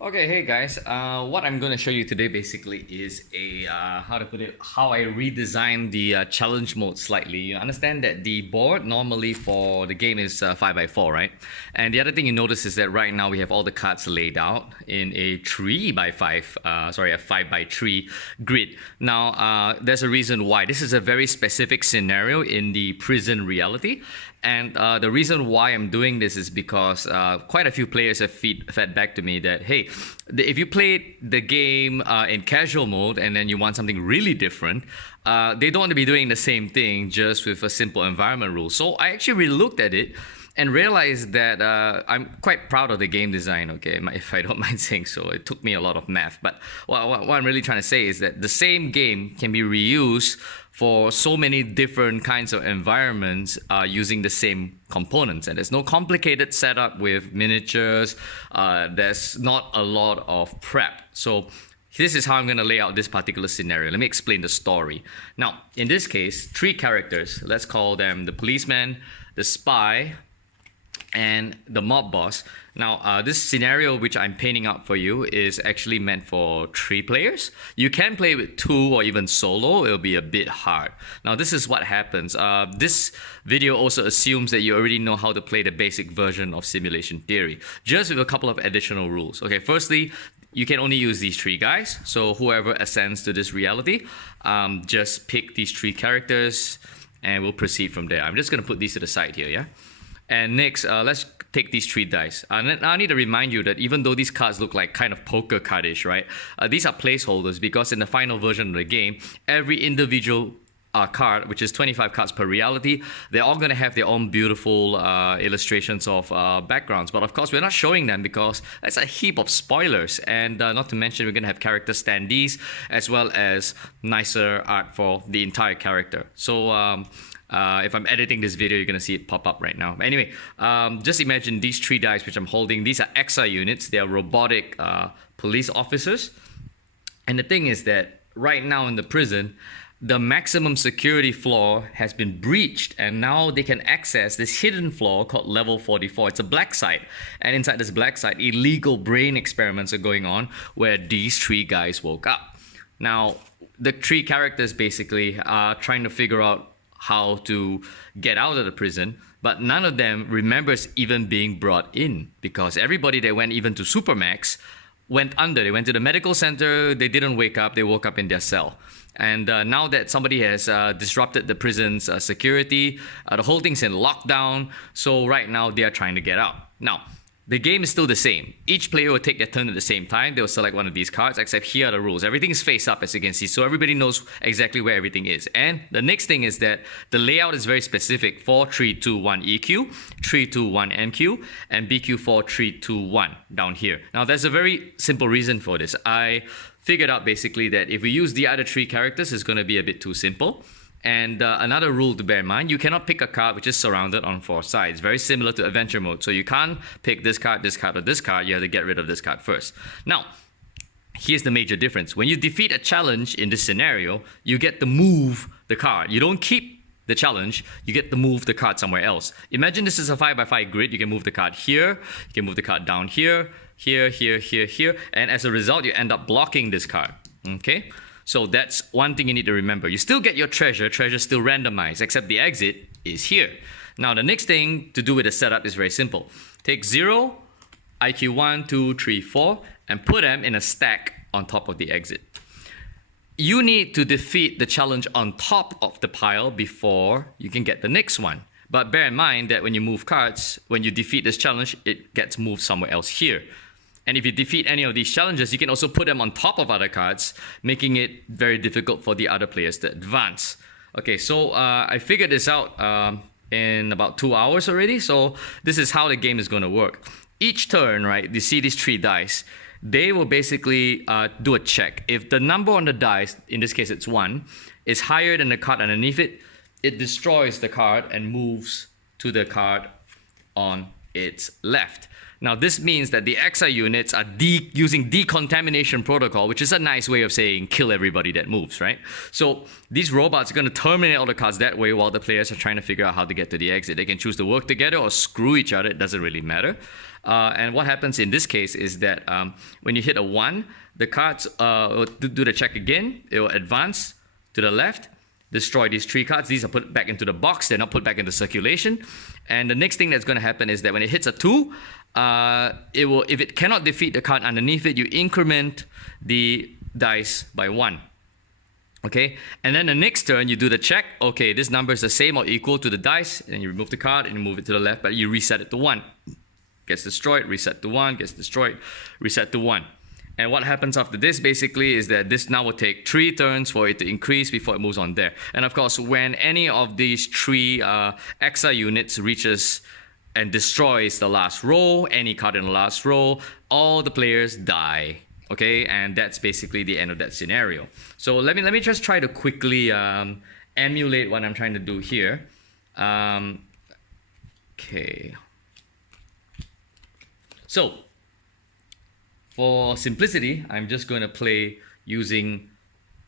Okay, hey guys. What I'm going to show you today basically is how I redesigned the challenge mode slightly. You understand that the board normally for the game is 5x4, right? And the other thing you notice is that right now we have all the cards laid out in a 3x5, a 5x3 grid. Now, there's a reason why. This is a very specific scenario in the prison reality. And the reason why I'm doing this is because quite a few players have fed back to me that, hey, if you play the game in casual mode and then you want something really different, they don't want to be doing the same thing just with a simple environment rule. So I actually really looked at it and realized that I'm quite proud of the game design, okay, if I don't mind saying so. It took me a lot of math. But what I'm really trying to say is that the same game can be reused for so many different kinds of environments using the same components. And there's no complicated setup with miniatures. There's not a lot of prep. So this is how I'm going to lay out this particular scenario. Let me explain the story. Now, in this case, 3 characters. Let's call them the policeman, the spy, and the mob boss. Now, this scenario which I'm painting up for you is actually meant for 3 players. You can play with 2 or even solo. It'll be a bit hard. Now, this is what happens. This video also assumes that you already know how to play the basic version of simulation theory, just with a couple of additional rules. Okay, firstly, you can only use these 3 guys. So whoever ascends to this reality, just pick these 3 characters and we'll proceed from there. I'm just going to put these to the side here, yeah? And next, let's take these 3 dice. I need to remind you that even though these cards look like kind of poker cardish, right? These are placeholders because in the final version of the game, every individual card, which is 25 cards per reality, they're all going to have their own beautiful illustrations of backgrounds. But of course, we're not showing them because that's a heap of spoilers. And not to mention, we're going to have character standees as well as nicer art for the entire character. So if I'm editing this video, you're going to see it pop up right now. Anyway, just imagine these 3 dice which I'm holding. These are XI units. They are robotic police officers. And the thing is that right now in the prison, the maximum security floor has been breached, and now they can access this hidden floor called level 44. It's a black site, and inside this black site, illegal brain experiments are going on where these 3 guys woke up. Now, the 3 characters basically are trying to figure out how to get out of the prison, but none of them remembers even being brought in because everybody that went even to Supermax went under. They went to the medical center, they didn't wake up, they woke up in their cell. And now that somebody has disrupted the prison's security, the whole thing's in lockdown, so right now they are trying to get out. Now, the game is still the same. Each player will take their turn at the same time. They will select one of these cards, except here are the rules. Everything is face up, as you can see, so everybody knows exactly where everything is. And the next thing is that the layout is very specific. 4-3-2-1 EQ, 3-2-1 MQ, and BQ 4-3-2-1 down here. Now, there's a very simple reason for this. I figured out basically that if we use the other 3 characters, it's going to be a bit too simple. And another rule to bear in mind, you cannot pick a card which is surrounded on 4 sides. Very similar to adventure mode. So you can't pick this card, or this card. You have to get rid of this card first. Now, here's the major difference. When you defeat a challenge in this scenario, you get to move the card. You don't keep the challenge, you get to move the card somewhere else. Imagine this is a 5x5 grid. You can move the card here, you can move the card down here, here, here, here, here. And as a result, you end up blocking this card. Okay? So that's one thing you need to remember. You still get your treasure still randomized, except the exit is here. Now, the next thing to do with the setup is very simple. Take 0, IQ 1, 2, 3, 4, and put them in a stack on top of the exit. You need to defeat the challenge on top of the pile before you can get the next one. But bear in mind that when you move cards, when you defeat this challenge, it gets moved somewhere else here. And if you defeat any of these challenges, you can also put them on top of other cards, making it very difficult for the other players to advance. Okay, so I figured this out in about 2 hours already. So this is how the game is going to work. Each turn, right, you see these 3 dice. They will basically do a check. If the number on the dice, in this case it's 1, is higher than the card underneath it, it destroys the card and moves to the card on its left. Now, this means that the XI units are using decontamination protocol, which is a nice way of saying kill everybody that moves, right? So these robots are going to terminate all the cards that way while the players are trying to figure out how to get to the exit. They can choose to work together or screw each other. It doesn't really matter. And what happens in this case is that when you hit a 1, the cards will do the check again. It will advance to the left, destroy these 3 cards. These are put back into the box. They're not put back into circulation. And the next thing that's going to happen is that when it hits a 2, if it cannot defeat the card underneath it, you increment the dice by 1. Okay, and then the next turn you do the check. Okay, this number is the same or equal to the dice, and you remove the card and you move it to the left, but you reset it to 1. Gets destroyed, reset to 1, gets destroyed, reset to 1. And what happens after this basically is that this now will take 3 turns for it to increase before it moves on there. And of course, when any of these 3 EXA units reaches and destroys the last row, any card in the last row, all the players die. Okay, and that's basically the end of that scenario. So let me just try to quickly emulate what I'm trying to do here. Okay. So for simplicity, I'm just going to play using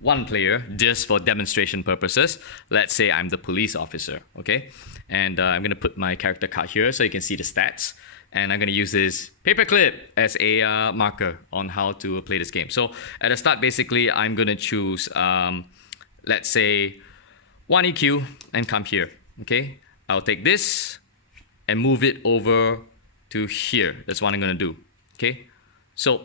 1 player just for demonstration purposes. Let's say I'm the police officer, okay? And I'm going to put my character card here so you can see the stats. And I'm going to use this paperclip as a marker on how to play this game. So at the start, basically, I'm going to choose, let's say, 1 EQ and come here, okay? I'll take this and move it over to here. That's what I'm going to do, okay? So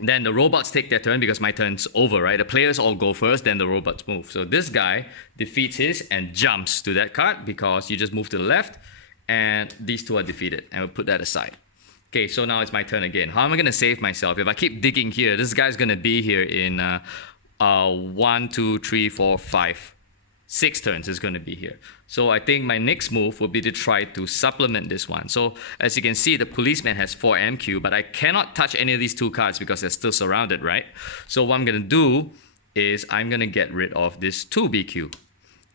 then the robots take their turn because my turn's over, right? The players all go first, then the robots move. So this guy defeats his and jumps to that card because you just move to the left, and these 2 are defeated, and we'll put that aside. Okay, so now it's my turn again. How am I going to save myself? If I keep digging here, this guy's going to be here in 1, 2, 3, 4, 5, 6 turns is going to be here. So I think my next move will be to try to supplement this one. So as you can see, the policeman has 4 MQ, but I cannot touch any of these 2 cards because they're still surrounded, right? So what I'm going to do is I'm going to get rid of this 2 BQ.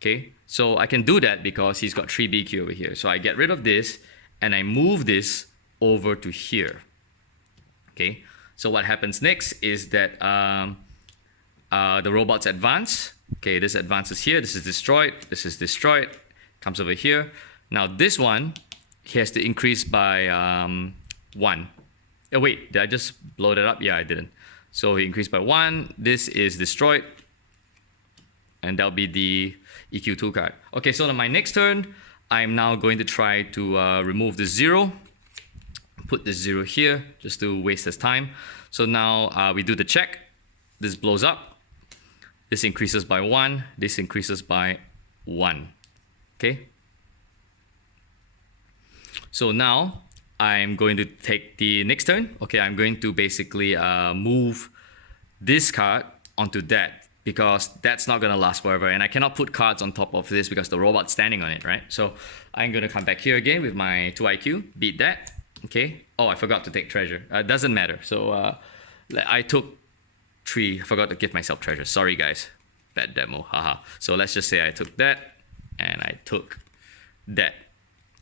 Okay, so I can do that because he's got 3 BQ over here. So I get rid of this and I move this over to here. Okay, so what happens next is that the robots advance. Okay, this advances here, this is destroyed, comes over here. Now this one, he has to increase by 1. Oh wait, did I just blow that up? Yeah, I didn't. So he increased by 1, this is destroyed, and that'll be the EQ2 card. Okay, so on my next turn, I'm now going to try to remove the 0. Put this 0 here, just to waste this time. So now we do the check. This blows up. This increases by 1. This increases by 1. Okay? So now, I'm going to take the next turn. Okay, I'm going to basically move this card onto that, because that's not going to last forever, and I cannot put cards on top of this because the robot's standing on it, right? So I'm going to come back here again with my 2 IQ, beat that, okay? Oh, I forgot to take treasure. Doesn't matter. So I took 3, I forgot to give myself treasure. Sorry guys, bad demo, haha. So let's just say I took that, and I took that,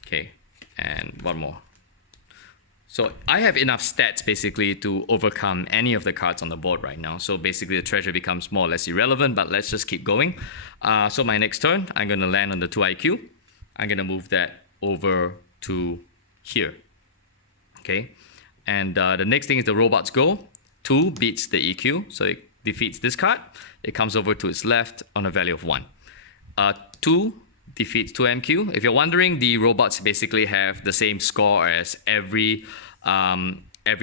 okay? And 1 more. So I have enough stats basically to overcome any of the cards on the board right now. So basically the treasure becomes more or less irrelevant, but let's just keep going. So my next turn, I'm going to land on the 2 IQ. I'm going to move that over to here. Okay. And the next thing is the robots go. 2 beats the EQ, so it defeats this card. It comes over to its left on a value of 1. 2 defeats 2 MQ. If you're wondering, the robots basically have the same score as every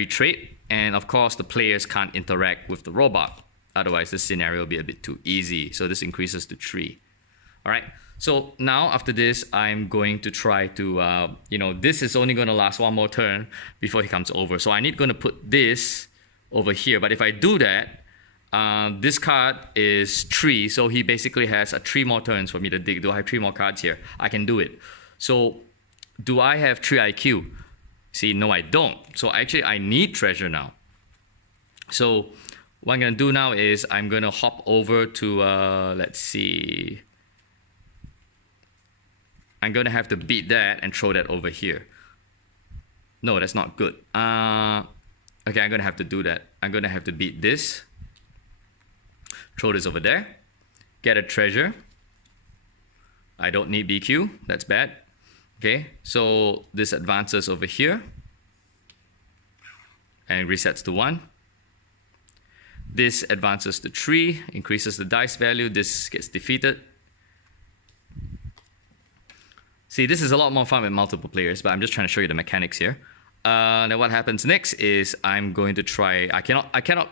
trait, and of course the players can't interact with the robot. Otherwise, this scenario will be a bit too easy. So this increases to 3. All right. So now after this, I'm going to try to, this is only going to last 1 more turn before he comes over. So I need going to put this over here. But if I do that, this card is 3, so he basically has 3 more turns for me to dig. Do I have 3 more cards here? I can do it. So do I have 3 IQ? See, no, I don't. So actually, I need treasure now. So what I'm going to do now is I'm going to hop over to, let's see. I'm going to have to beat that and throw that over here. No, that's not good. Okay, I'm going to have to do that. I'm going to have to beat this. Throw this over there. Get a treasure. I don't need BQ. That's bad. Okay, so this advances over here. and resets to 1. This advances to 3, increases the dice value. This gets defeated. See, this is a lot more fun with multiple players, but I'm just trying to show you the mechanics here. Then what happens next is I'm going to try... I cannot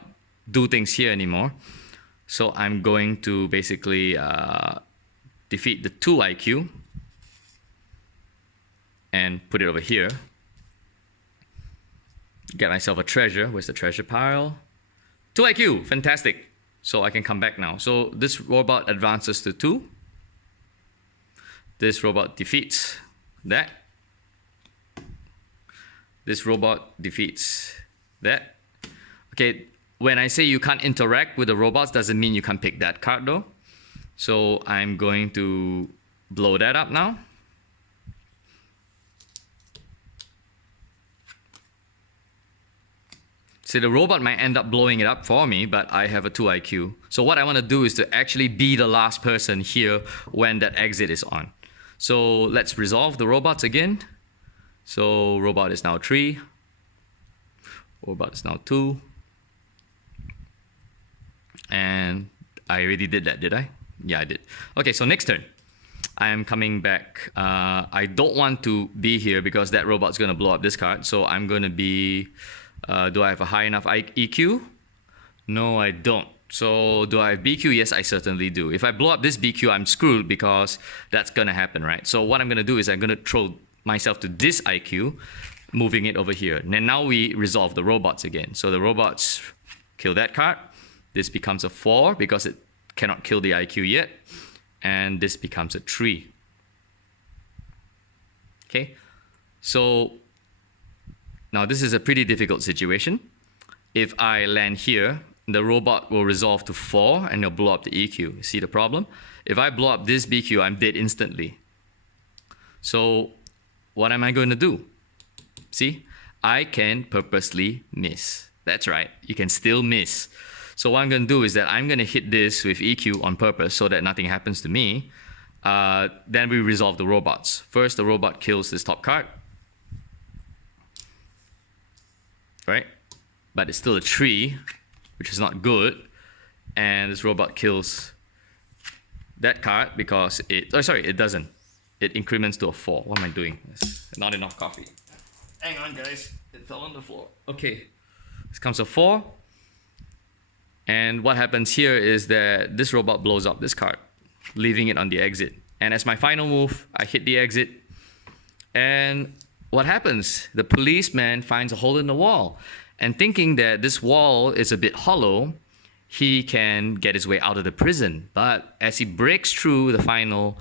do things here anymore. So I'm going to basically defeat the 2 IQ and put it over here. Get myself a treasure. Where's the treasure pile? 2 IQ, fantastic. So I can come back now. So this robot advances to 2. This robot defeats that. This robot defeats that. Okay, when I say you can't interact with the robots, doesn't mean you can't pick that card though. So I'm going to blow that up now. See, the robot might end up blowing it up for me, but I have a 2 IQ. So what I want to do is to actually be the last person here when that exit is on. So let's resolve the robots again. So robot is now 3. Robot is now 2. And I already did that, did I? Yeah, I did. Okay, so next turn. I am coming back. I don't want to be here because that robot's going to blow up this card. So I'm going to be... do I have a high enough EQ? No, I don't. So do I have BQ? Yes, I certainly do. If I blow up this BQ, I'm screwed because that's going to happen, right? So what I'm going to do is I'm going to throw myself to this IQ, moving it over here. And then now we resolve the robots again. So the robots kill that card. This becomes a 4 because it cannot kill the IQ yet. And this becomes a 3. Okay, so now this is a pretty difficult situation. If I land here, the robot will resolve to 4 and it'll blow up the EQ. See the problem? If I blow up this BQ, I'm dead instantly. So what am I going to do? See, I can purposely miss. That's right, you can still miss. So what I'm going to do is that I'm going to hit this with EQ on purpose so that nothing happens to me. Then we resolve the robots. First, the robot kills this top card. Right? But it's still a 3, which is not good. And this robot kills that card because it... Oh, sorry, it doesn't. It increments to a 4. What am I doing? There's not enough coffee. Hang on, guys. It fell on the floor. Okay. This comes a 4. And what happens here is that this robot blows up this card, leaving it on the exit. And as my final move, I hit the exit. And what happens? The policeman finds a hole in the wall. And thinking that this wall is a bit hollow, he can get his way out of the prison. But as he breaks through the final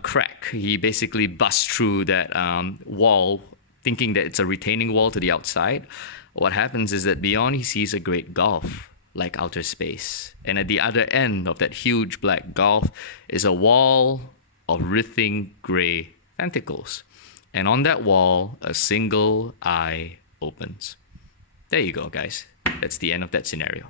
crack, he basically busts through that wall, thinking that it's a retaining wall to the outside. What happens is that beyond he sees a great gulf, like outer space. And at the other end of that huge black gulf is a wall of writhing grey tentacles. And on that wall, a single eye opens. There you go, guys. That's the end of that scenario.